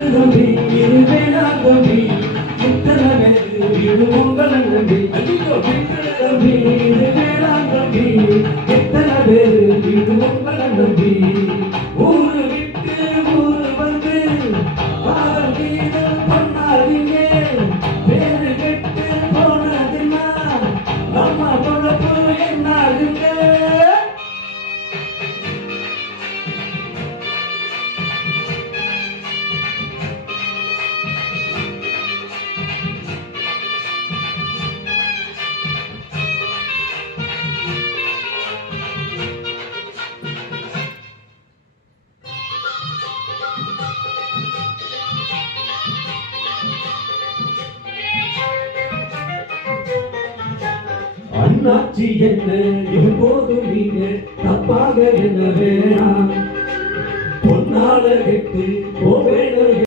நம்பி இது வேணாம் தம்பி இத்தனை பேரு இது உங்களை நம்பி தம்பி இது வேணாம் தம்பி எத்தனை பேரு இது உங்களை நம்பி ஊரு விட்டு ஊரு வந்து பாரதீதம் பண்ணாதீங்க பேரு கெட்டு போனதுன்னா நம்ம பொழப்பு என்னாகுங்க. அண்ணாச்சி என்ன எப்போதும் நீங்க தப்பாக என்ன வேணாம் பொன்னால கெட்டு போவேணும்.